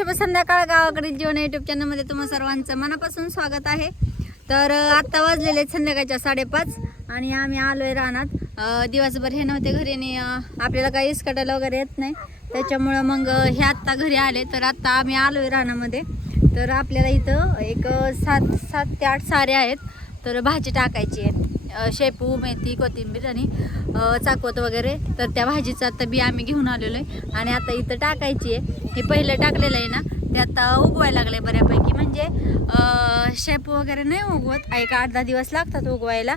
शुभ संध्याकाळ गावाकडील जीवन युट्यूब चॅनलमध्ये तुम्हा सर्वांचं मनापासून स्वागत आहे. तर आत्ता वाजलेले आहेत संध्याकाळच्या साडेपाच आणि आम्ही आलो आहे रानात दिवसभर हे नव्हते घरी आणि आपल्याला काही इसकटायला वगैरे येत नाही. त्याच्यामुळं मग हे आत्ता घरी आले. तर आत्ता आम्ही आलो आहे रानामध्ये. तर आपल्याला इथं एक सात सात ते आठ सारे आहेत. तर भाजी टाकायची आहे शेपू मेथी कोथिंबीर आणि चाकवत वगैरे. तर त्या भाजीचं आता बी आम्ही घेऊन आलेलो आहे आणि आता इथं टाकायची आहे हे पहिलं टाकलेलं आहे ना ते आता उगवायला लागले बऱ्यापैकी. म्हणजे शेपू वगैरे नाही उगवत. एक आठ दहा दिवस लागतात उगवायला.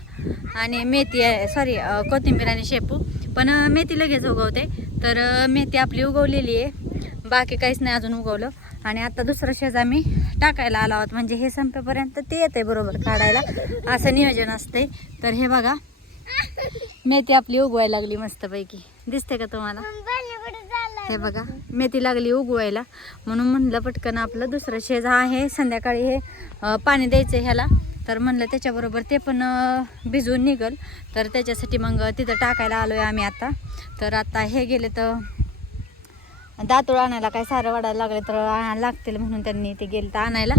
आणि मेथी आहे सॉरी कोथिंबीर आणि शेपू पण मेथी लगेच उगवते. तर मेथी आपली उगवलेली आहे बाकी काहीच नाही अजून उगवलं. आणि आता दुसरं शेज आम्ही टाकायला आलो आहोत. म्हणजे हे संपेपर्यंत ते येते बरोबर काढायला. असं नियोजन असते तर हे बघा मेथी आपली उगवायला लागली मस्तपैकी. दिसते का तुम्हाला? हे बघा मेथी लागली उगवायला. म्हणून म्हणलं पटकन आपलं दुसरं शेज आहे. संध्याकाळी हे पाणी द्यायचं ह्याला. तर म्हणलं त्याच्याबरोबर ते पण भिजून भिजवून निघल. तर त्याच्यासाठी मग तिथं टाकायला आलो आहे आम्ही आता. तर आता हे गेले तर दातोळ आणायला काय सारं वाढायला लागले तर आणायला लागतील म्हणून त्यांनी ते गेले तर आणायला.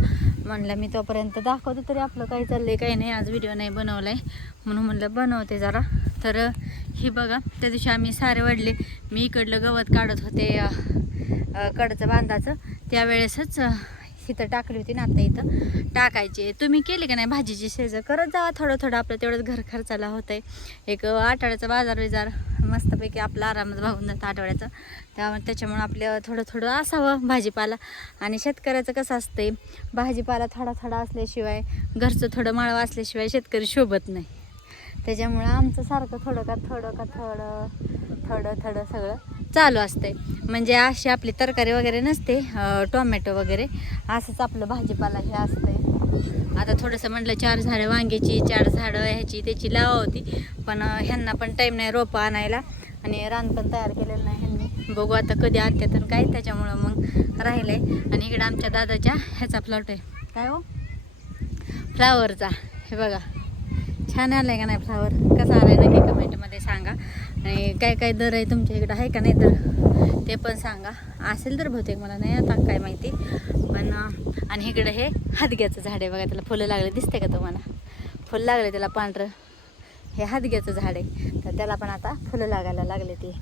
म्हणलं मी तोपर्यंत दाखवते तरी आपलं काही चाललंय काही नाही. आज व्हिडिओ नाही बनवला आहे म्हणून म्हणलं बनवते जरा. तर ही बघा त्या दिवशी आम्ही सारे वाढले. मी इकडलं गवत काढत होते कडचं बांधाचं. त्यावेळेसच इथं टाकली होती ना आता इथं. टाकायची तुम्ही केली का नाही भाजीची शेज? करत जावा थोडं थोडं आपलं तेवढंच घर खर्चाला होतंय. एक आठवड्याचा बाजार विजार मस्तपैकी आपला आरामात भागून जातं आठवड्याचं. त्यामुळे त्याच्यामुळे आपलं थोडं थोडं असावं भाजीपाला. आणि शेतकऱ्याचं कसं असतंय भाजीपाला थोडा थोडा असल्याशिवाय घरचं थोडं माळवं असल्याशिवाय शेतकरी शोभत नाही. त्याच्यामुळं आमचं सारखं थोडं का थोडं का थोडं थोडं थोडं सगळं चालू असते म्हणजे अशी आपली तरकारी वगैरे नसते टोमॅटो वगैरे. असंच आपलं भाजीपाला हे असतंय. आता थोडंसं म्हटलं चार झाडं वांग्याची चार झाडं ह्याची त्याची लावा होती. पण ह्यांना पण टाईम नाही रोपं आणायला. आणि रान पण तयार केलेलं नाही ह्यांनी. बघू आता कधी आणतात तर काय त्याच्यामुळं मग राहिलं आहे आणि इकडं आमच्या दादाच्या ह्याचा प्लॉट आहे. काय हो? फ्लावरचा हे बघा. छान आलाय का नाही फ्लावर कसा आला आहे ना नक्की कमेंटमध्ये सांगा. आणि काय काय दर आहे तुमच्या इकडं? आहे का नाही दर? ते पण सांगा. असेल तर बहुतेक मला नाही आता काय माहिती. पण आणि इकडं हे हादग्याचं झाड आहे बघा त्याला फुलं लागले. दिसते का तुम्हाला? फुलं लागले त्याला पांढरं. हे हादग्याचं झाड आहे. तर त्याला पण आता फुलं लागायला लागले ते.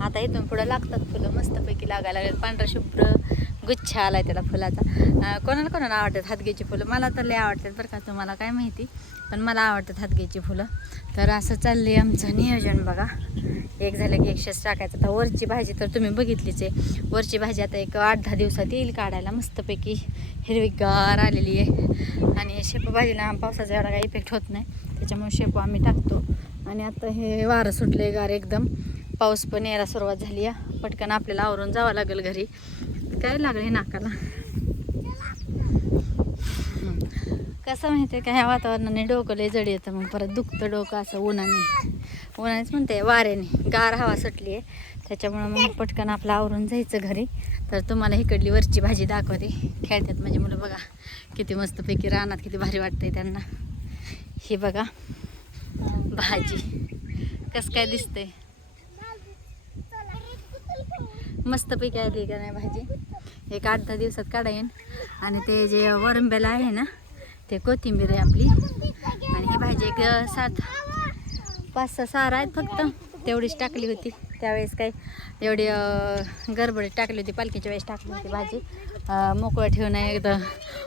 आता इथून पुढं लागतात फुलं. मस्तपैकी लागायला लागले. पांढरं शुभ्र गुच्छ आलाय त्याला फुलाचा. कोणाला कोणाला आवडतात हातग्याची फुलं? मला तर लय आवडतात बरं का तुम्हाला काय माहिती? पण मला आवडतात हातग्याची फुलं. तर असं चाललंय आमचं नियोजन बघा. एक झालं की एकशेच टाकायचं. आता वरची भाजी तर तुम्ही बघितलीच आहे. वरची भाजी आता एक आठ दहा दिवसात येईल काढायला. मस्तपैकी हिरवीगार आलेली आहे. आणि शेपू भाजीला पावसाचा एवढा काही इफेक्ट होत नाही. त्याच्यामुळे शेपू आम्ही टाकतो. आणि आता हे वारं सुटले गार एकदम. पाऊस पण यायला सुरुवात झाली आहे. पटकन आपल्याला आवरून जावं लागेल घरी. काय लागलं हे नाकाला? कसं माहिती आहे का ह्या वातावरणाने डोकं लय जड येतं मग. परत दुखतं डोकं असं उन्हाने. उन्हानेच म्हणते वाऱ्याने. गार हवा सुटली आहे त्याच्यामुळं मग पटकन आपलं आवरून जायचं घरी. तर तुम्हाला इकडली वरची भाजी दाखवते. खेळतात म्हणजे मुलं बघा. किती मस्तपैकी रानात किती भारी वाटतंय त्यांना. ही बघा. भाजी. कसं काय दिसतंय? मस्तपैकी आली का नाही भाजी एक आठ दहा दिवसात काढा येईन आणि ते जे वरंब्याला आहे ना ते कोथिंबीर आहे आपली. आणि ही भाजी एक सात पाच सहा सारा आहेत फक्त. तेवढीच टाकली होती. त्यावेळेस काय एवढी अं, गडबडीत टाकली होती. पालखीच्या वेळेस टाकली होती भाजी. मोकळं ठेवून एकदा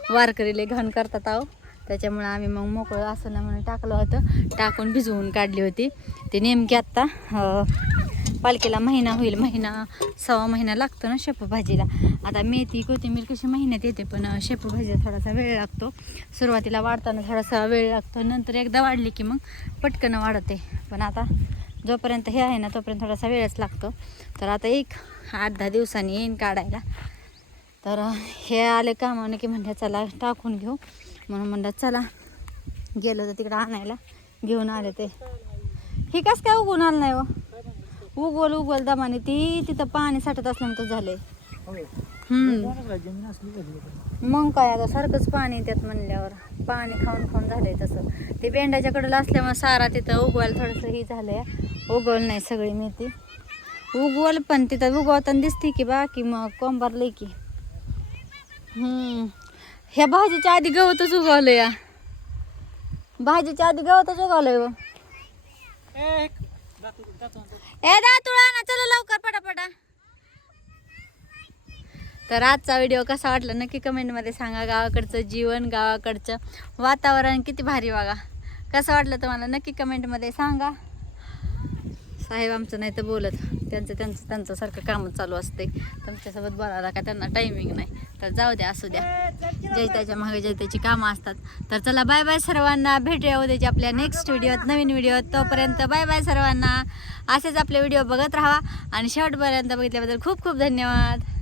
वारकरीले घाण करतात आहो. त्याच्यामुळं आम्ही मग मोकळं असं ना म्हणून टाकलं होतं. टाकून भिजवून काढली होती. ते नेमकी आत्ता पालखीला महिना होईल महिना सव्वा महिना लागतो ना शेपू भाजीला आता मेथी कोथिंबीर कशी महिन्यात येते पण अं, शेपू भाजीला थोडासा वेळ लागतो. सुरुवातीला वाढताना थोडासा वेळ लागतो नंतर एकदा वाढली की मग पटकन वाढते. पण आता जोपर्यंत हे आहे ना तोपर्यंत थोडासा वेळच लागतो. तर आता एक आठ दहा दिवसांनी येईन काढायला. तर हे आले कामाने की म्हणलं चला टाकून घेऊ. म्हणून म्हणलं चला. गेलो तर तिकडं आणायला. घेऊन आले ते. ही कस काय उगून आलं नाही व उगवल उगवल दमाने ती तिथं पाणी साठत असल्यानंतर झालंय. हम्म. मग काय आता सारखंच पाणी त्यात म्हणल्यावर. पाणी खाऊन खाऊन झालंय तसं. ते बेंडाच्या कडेला असल्यामुळे सारा तिथं उगवायला थोडंसं ही झालंय. उगवल नाही सगळी मेथी उगवल पण तिथं उगवताना दिसते की बाकी मग कोंबारलंय की. हम्म. ह्या भाजीच्या आधी गवतच उगवलं या. भाजीच्या आधी गवतच उगवलंय. ए, जातो जातो ना चला लवकर पटापटा. तर आजचा व्हिडिओ कसा वाटला नक्की कमेंटमध्ये सांगा. गावाकडचं जीवन गावाकडचं वातावरण किती भारी बघा. कसं वाटलं तुम्हाला? नक्की कमेंटमध्ये सांगा. साहेब आमचं नाही तर बोलत. त्यांचं त्यांचं त्यांचं सारखं कामच चालू असते. तुमच्यासोबत बोलायला का त्यांना टायमिंग नाही. तर जाऊ द्या असू द्या. जैताच्या मागे जैताची कामं असतात. तर चला बाय बाय सर्वांना. भेटूया उद्याच्या आपल्या नेक्स्ट व्हिडिओत नवीन व्हिडिओत तोपर्यंत बाय बाय सर्वांना. असेच आपले व्हिडिओ बघत राहा. आणि शेवटपर्यंत बघितल्याबद्दल खूप खूप धन्यवाद.